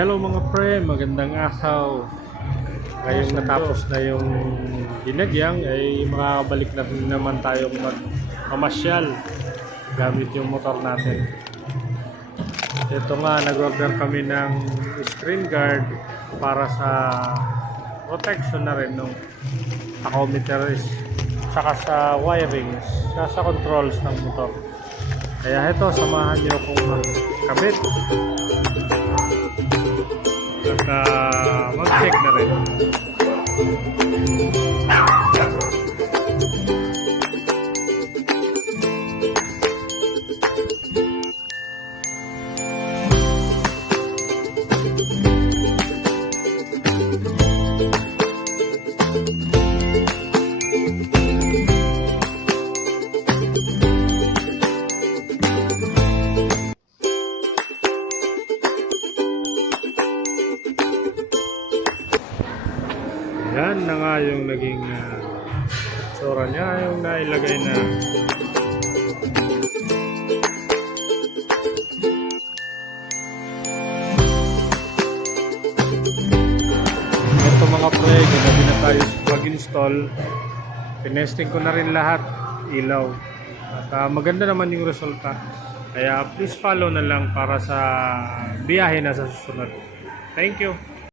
Hello mga pre, magandang araw. Ngayong natapos na yung ginagyang ay makakabalik na rin naman tayong mamasyal gamit yung motor natin. Ito nga, nag-order kami ng screen guard para sa protection na rin ng tachometers saka sa wirings, sa controls ng motor. Kaya ito, samahan nyo kung magkabit at mag-check na rin. Yan na nga yung naging tsura niya, yung nailagay na ito mga pre, ginabi na tayo mag-install. Pinesting ko na rin lahat, ilaw, at maganda naman yung resulta. Kaya please follow na lang para sa biyahe na sa susunod. Thank you.